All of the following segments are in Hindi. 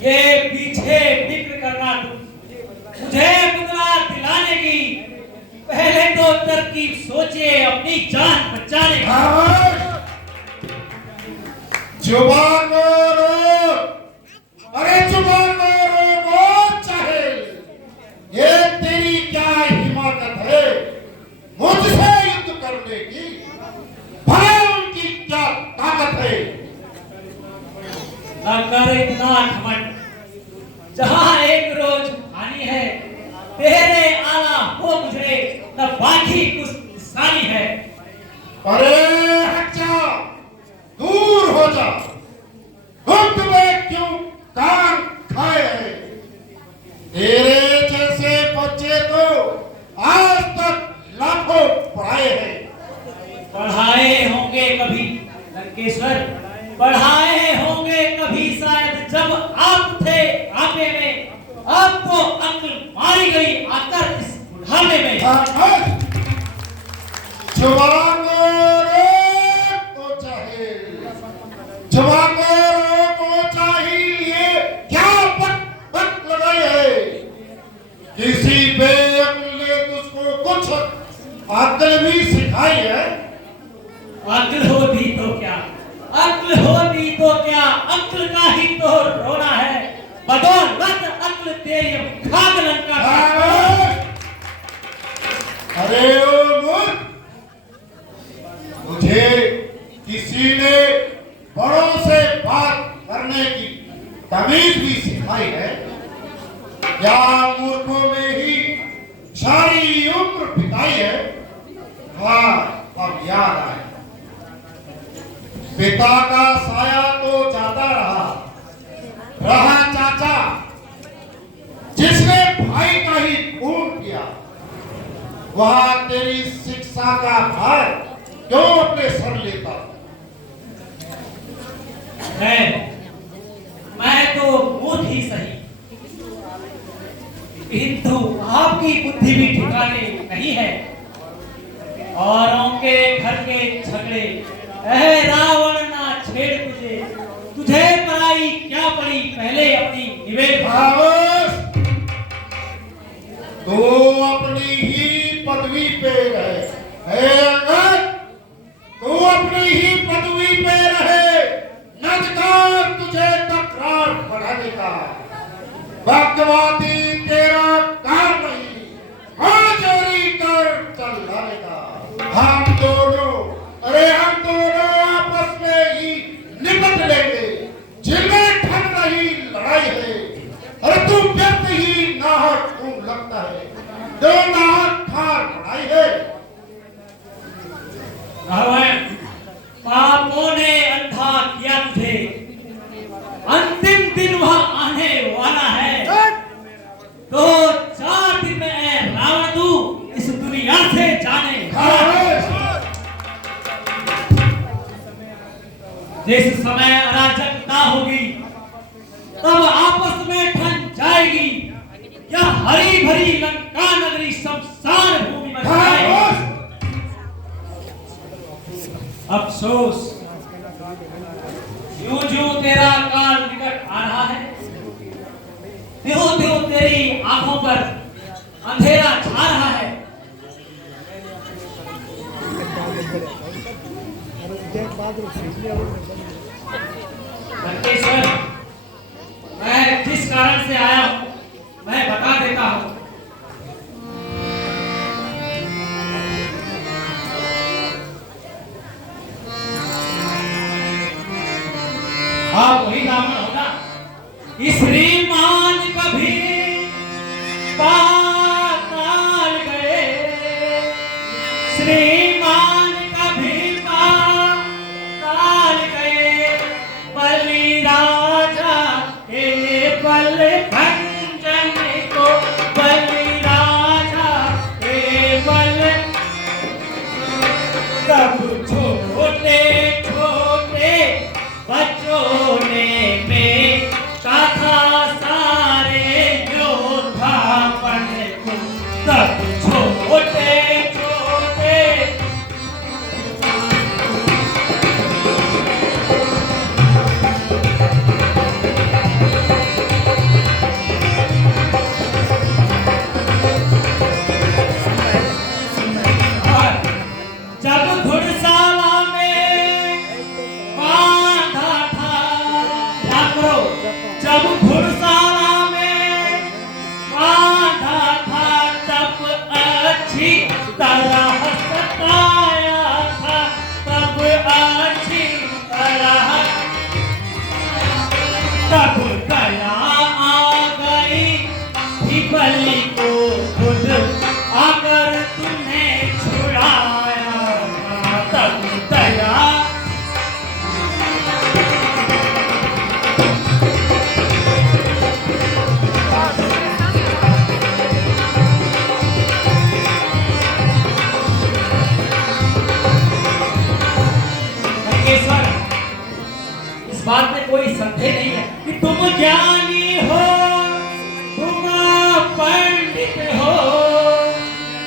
ये पीछे फिक्र करना मुझे बदला दिलाने की पहले तो तरकीब सोचे अपनी जान बचाने की। जुबान रोक, अरे जुबान रोक चाहे ये तेरी क्या हिम्मत है मुझसे युद्ध करने की, भला उनकी क्या ताकत है। न कर इतना घमंड, जहां एक रोज हानि है तेरे आला हो गुजरे न बाकी कुछ निशानी है। अरे हट जा, दूर हो जा, गुप्त में क्यों कान खाए हैं। तेरे जैसे बच्चे तो आज तक लाखों पढ़ाए हैं। पढ़ाए होंगे कभी लंकेश्वर, पढ़ाए होंगे कभी शायद जब आप थे आपे में, अब तो अक्ल मारी गई आकर इस बुढ़ापे में। जुबान को चाहे, जुबान को चाहिए क्या वक्त लगाई है। किसी बेअक्ल ने तुझको कुछ अक्ल भी सिखाई है। अक्ल होती तो क्या, अक्ल होती तो क्या, अक्ल का ही तो रोना है। बदौलत अक्ल तेरी खाक लंका का। अरे ओ मूर्ख, मुझे किसी ने बड़ों से बात करने की तमीज भी सिखाई है। क्या मूर्खों में ही सारी उम्र बिताई है। हाँ, अब याद आया, पिता का साया तो जाता रहा चाचा जिसने भाई का ही खून किया। वह तेरी शिक्षा का भार क्यों अपने सर लेता। मैं तो मूर्ख ही सही, किंतु आपकी बुद्धि भी ठिकाने नहीं है। औरों के घर के झगड़े ऐ रावण ना छेड़ तुझे, तुझे पराई क्या पड़ी पहले अपनी निवेद। तो अपनी ही पदवी पे रहे अंगद, तू अपनी ही पदवी पे रहे। नजकार तुझे तकरार बढ़ाने का, भक्तवादी तेरा काम नहीं, हाँ चोरी कर चलाने का। हम दोनों आपस में ही निपट लेंगे, जिनमें ठन रही लड़ाई है। अरे तू व्यर्थ ही नाहक खून लगता है, जो नाहक खार लड़ाई है। पापों ने अंधा किया तुझे, अंतिम दिन वह आने वाला है। तो 4 दिन में रावण तू इस दुनिया से जाने। जिस समय अराजकता होगी तब आपस में ठन जाएगी, यह हरी भरी लंका नगरी शमशान भूमि बन जाएगी। अफसोस, यूं तेरा काल निकट आ रहा है, त्यों तेरी आंखों पर अंधेरा छा रहा है। लंकेश्वर, मैं जिस कारण से आया हूं मैं बता देता हूं। आप वही रावण होगा, श्रीमान कभी पाताल गए, श्रीमान कभी पाताल गए, बलिराज बलि को खुद आकर तूने छुड़ाया तब दया खड़गेश्वर, इस बात में कोई संदेह नहीं है कि तुम ज्ञानी हो, तुम पंडित हो,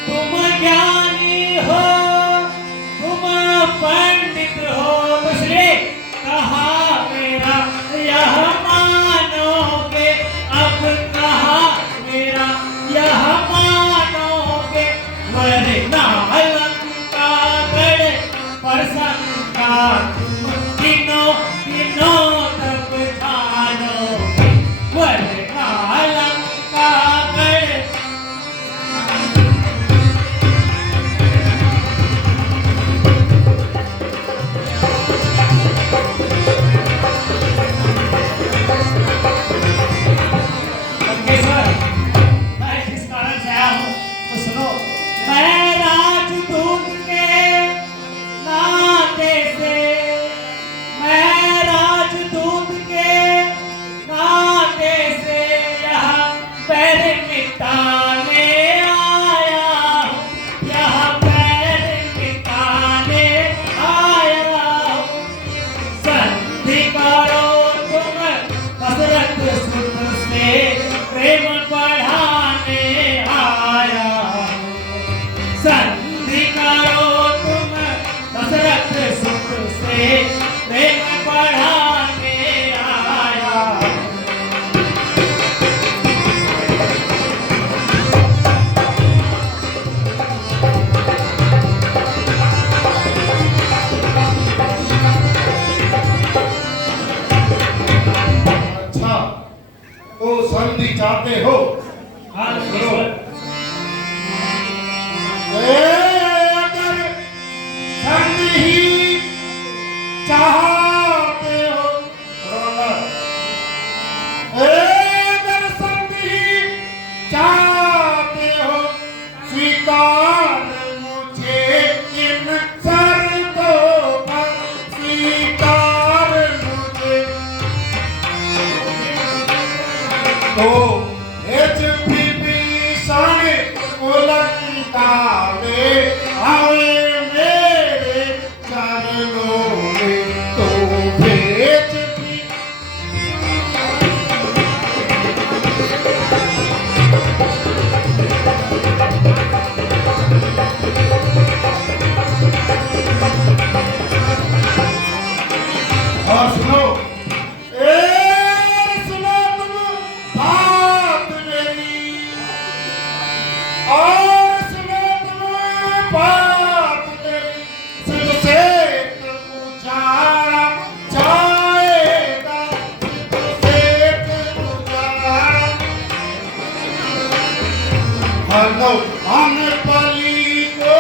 तुम ज्ञानी हो, तुम पंडित हो, इसलिए कहा मेरा यह मानोगे, अब कहा मेरा यह मानोगे, वरना लंका गढ़ पर शंका दिनों दिनों तब जानो वरना लंका गढ़। खड़गेश्वर, मैं जिस कारण से आया हूँ तो सुनो। मैं राजदूत के नाते से, मैं राजदूत के नाते से यहाँ पैर मिटाने आया हूँ, यहाँ पैर मिटाने आया हूँ। संधि करो तुम दशरथ सुत से, प्रेम बढ़ाने आया हूँ। संधि करो तुम दशरथ सुत से, प्रेम बढ़ाने आया हूँ। अच्छा, तो संधि चाहते हो? हाँ खड़गेश्वर, अगर संधि ही चाहते हो, अगर संधि ही चाहते हो, स्वीकार मुझे इन शर्तों पर, स्वीकार मुझे तो विभीषण को लंका में आवे मेरे चरणों में, तो भेज भी और सुनो, सुनो तुम बात मेरी, और सुनो तुम बात मेरी, तुझसे गुजारा जाएगा, तुझसे गुजारा। हेलो, हम बलि को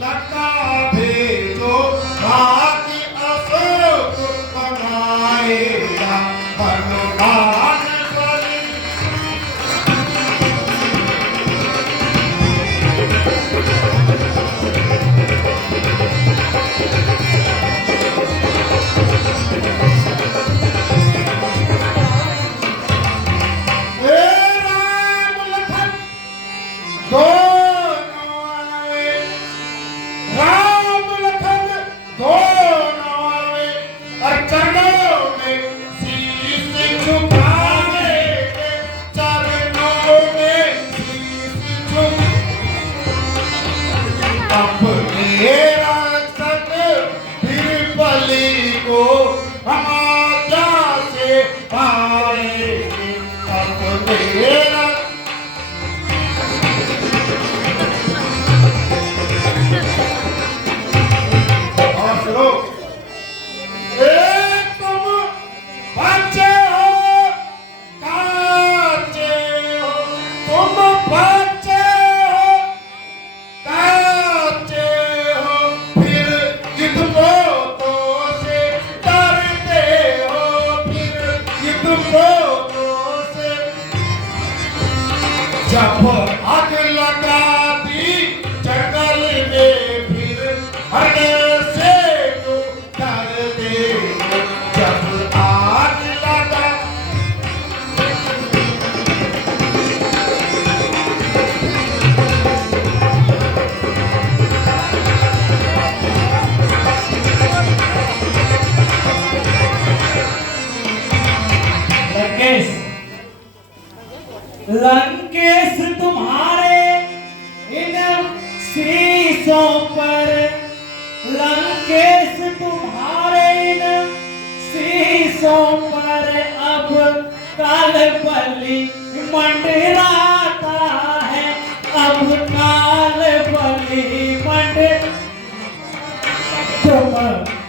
लंका भेजो, बाकी अशोक बनाएगा हनुमान बलि। राम लखन दोनों आए, राम लखन दोनों आए, और चरणों में शीश झुकाए, चरणों में शीश झुक। अपने रक्षक फिर बलि को हम आज्ञा से पाएंगे, अपने और सुनो, तुम बच्चे हो, काचे हो, तुम बच्चे हो, काचे हो, फिर युद्ध पोतों से डरते हो, फिर युद्ध पोतों से जब आग लगाती जंगल में फिर हरने से तो डरते जब आग लगा लंकेश लंकेश तुम्हारे इन शीशों पर लंकेश तुम्हारे इन शीशों पर अब काल बलि मंडराता है अब काल बलि मंड तुम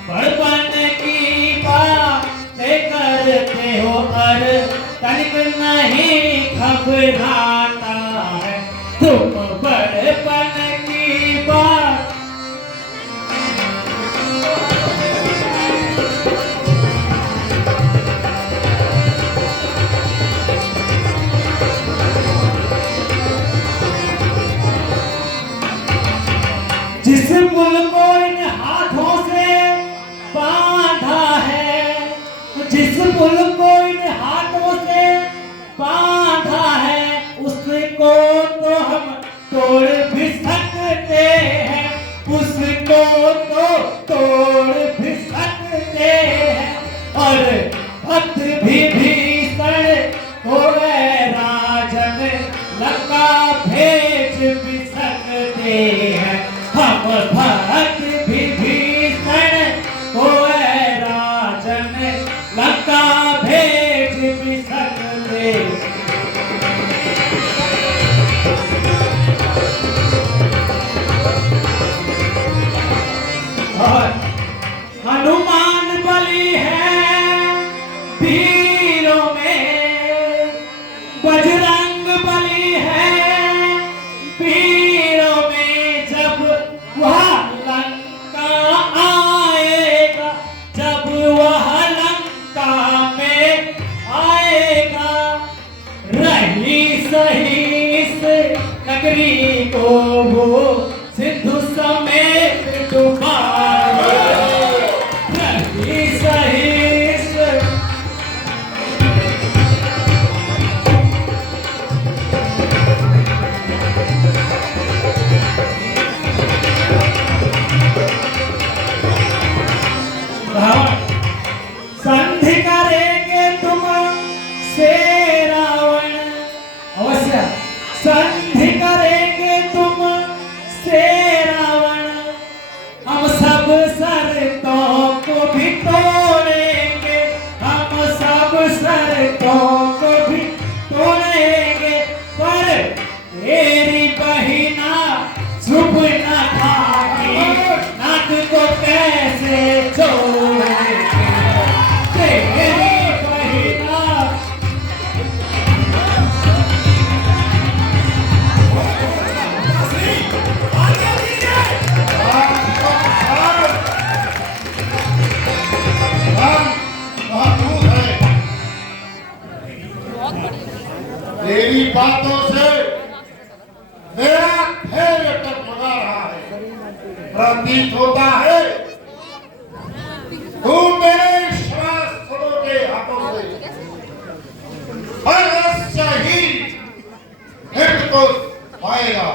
बड़पन की बातें करते हो और तनिक नहीं घबराता है तुम बड़पन की बात जिस पुल को इन हाथों से बांधा है जिस पुल को इन हाथों से बांधा है उसको तो हम तोड़ भी सकते हैं उसको तो तोड़ भी सकते हैं और भक्त भी भीषण को राजन लंका भेज भी सकते हैं हम भक्त भी भीषण को राजन लंका भेज भी सकते और हनुमान बलि है वीरों में बजरंग बलि है वीरों में जब वह लंका आएगा जब वह लंका में आएगा रही सही इस नगरी को वो सिंधु समेत डुबाएगा रही सही इस संधि करेंगे तुम से रावण अवश्य संधि करेंगे तुम से रावण हम सब शर्तों को भी तोड़ेंगे हम सब शर्तों को भी तोड़ेंगे पर तेरी बहिना चुप न खाएगी नाक को कैसे छोड़ेंगे तेरी बहिना तेरी बातों से मेरा धैर्य टगमगा रहा है प्रतीत होता है तू मेरे शास्त्रों के हाथों से अवश्य ही हित को पाएगा